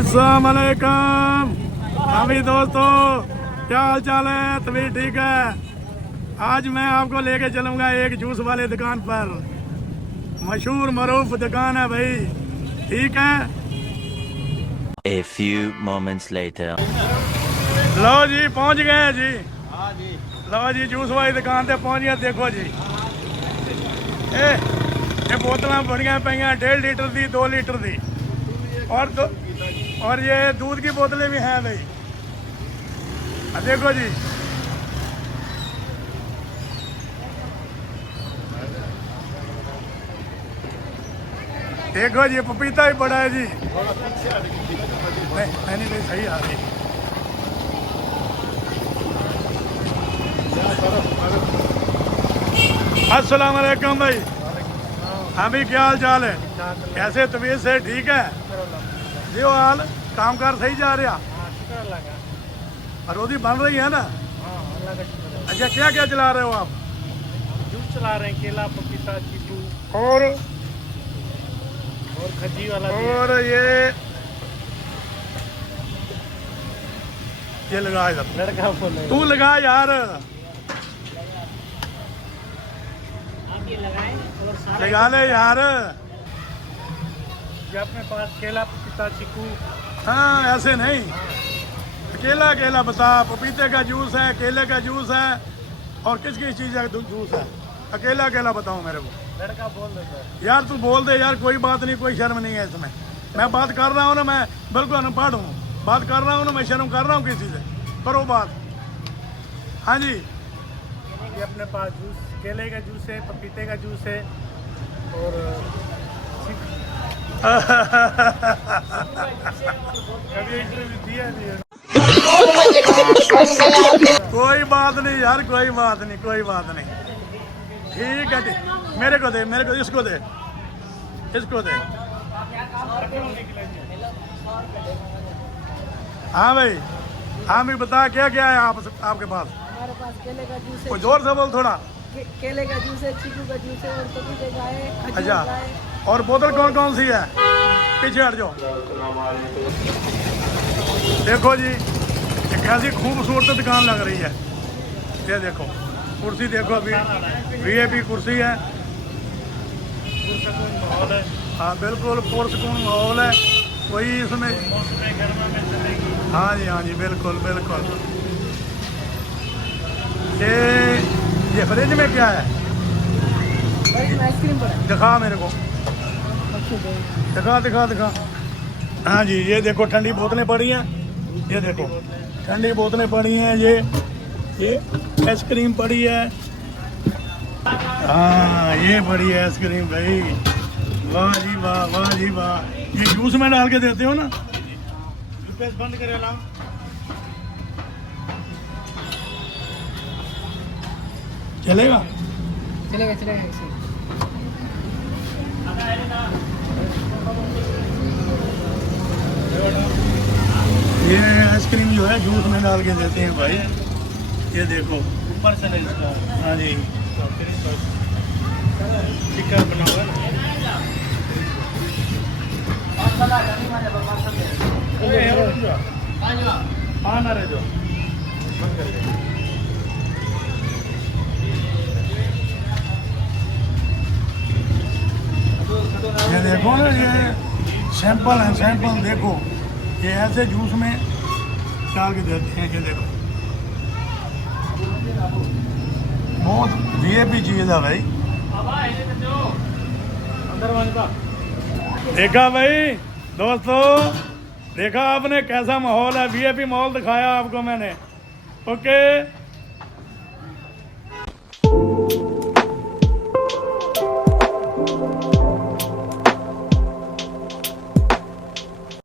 अस्सलाम वालेकुम। अभी दोस्तों क्या हाल चाल है? तबीयत ठीक है? आज मैं आपको लेके चलूँगा एक जूस वाले दुकान पर। मशहूर मरूफ दुकान है भाई, ठीक है। A few moments later. लो जी पहुंच गए जी। लो जी जूस वाली दुकान पे पहुंच गए। देखो जी ये बोतल बड़िया पे 1.5 लीटर दी, 2 लीटर दी और ये दूध की बोतलें भी हैं भाई। देखो जी देखो जी पपीता भी बड़ा है जी। नहीं सही आ रही। अस्सलाम वालेकुम भाई। हाँ भाई क्या हाल चाल है? कैसे तबीयत से ठीक है? जी वो हाल कामकाज सही जा रहा? रोटी बन रही है ना? अच्छा क्या क्या चला रहे हो आप? जूस चला रहे हैं, केला पपीता चीकू और खजी वाला और ये लगा इधर। लड़का बोले तू लगा यार, लगा ले यार। ये अपने पास केला पपीता चीकू। हाँ ऐसे नहीं, केला केला बता। पपीते का जूस है, केले का जूस है और किस किस चीज़ का जूस है? अकेला अकेला बताओ मेरे को। लड़का बोल दे सर। यार तू बोल दे यार, कोई बात नहीं, कोई शर्म नहीं है इसमें। मैं बात कर रहा हूँ ना, मैं बिल्कुल अनपढ़ हूँ, बात कर रहा हूँ ना, मैं शर्म कर रहा हूँ किसी से? करो बात। हाँ जी ये अपने पास जूस केले का जूस है, पपीते का जूस है और कभी इंटरव्यू दिया नहीं है। कोई बात नहीं यार, कोई बात नहीं, कोई बात नहीं। ठीक है ठीक, मेरे को दे, मेरे को, इसको दे, इसको दे। हाँ भाई, हाँ भी बता क्या क्या है आपके पास? हमारे पास केले का जूस है, कोई जोर से बोल थोड़ा। केले का जूस है, चीकू का जूस है और पपीते का है, खजूर अच्छा का है। और बोतल कौन कौन सी है? पीछे हट जाओ। देखो जी एक ऐसी खूबसूरत दुकान लग रही है। ये देखो कुर्सी देखो, अभी वीआईपी कुर्सी है। माहौल है, हाँ बिल्कुल पुरसकून माहौल है। कोई इसमें मौसम गर्मा में चलेगी। हाँ जी बिल्कुल बिल्कुल। ये फ्रिज में क्या है? इसमें आइसक्रीम पड़ा है। दिखा मेरे को, दिखा दिखा दिखा। हाँ जी ये देखो ठंडी बोतलें पड़ी हैं, ये देखो ठंडी बोतलें पड़ी हैं। ये आइसक्रीम पड़ी है। हाँ ये पड़ी है आइसक्रीम भाई। वाह जी वाह, वाह जी वाह। ये जूस में डाल के देते हो ना? यूपीएस बंद करे ला। चलेगा? चलेगा चलेगा ऐसे। ये आइसक्रीम जो है जूस में डाल के देते हैं भाई। ये देखो ऊपर से नहीं इसका हाँ जी टिक्का बना हुआ है। हाँ ना रह जाओ। ये देखो ना, ये सैंपल है, सैंपल देखो। ये ऐसे जूस में डाल के देते हैं। ये देखो बहुत वीआईपी चीज़ है भाई। अंदर वाले का देखा भाई दोस्तों, देखा आपने कैसा माहौल है? वीआईपी माहौल दिखाया आपको मैंने। ओके।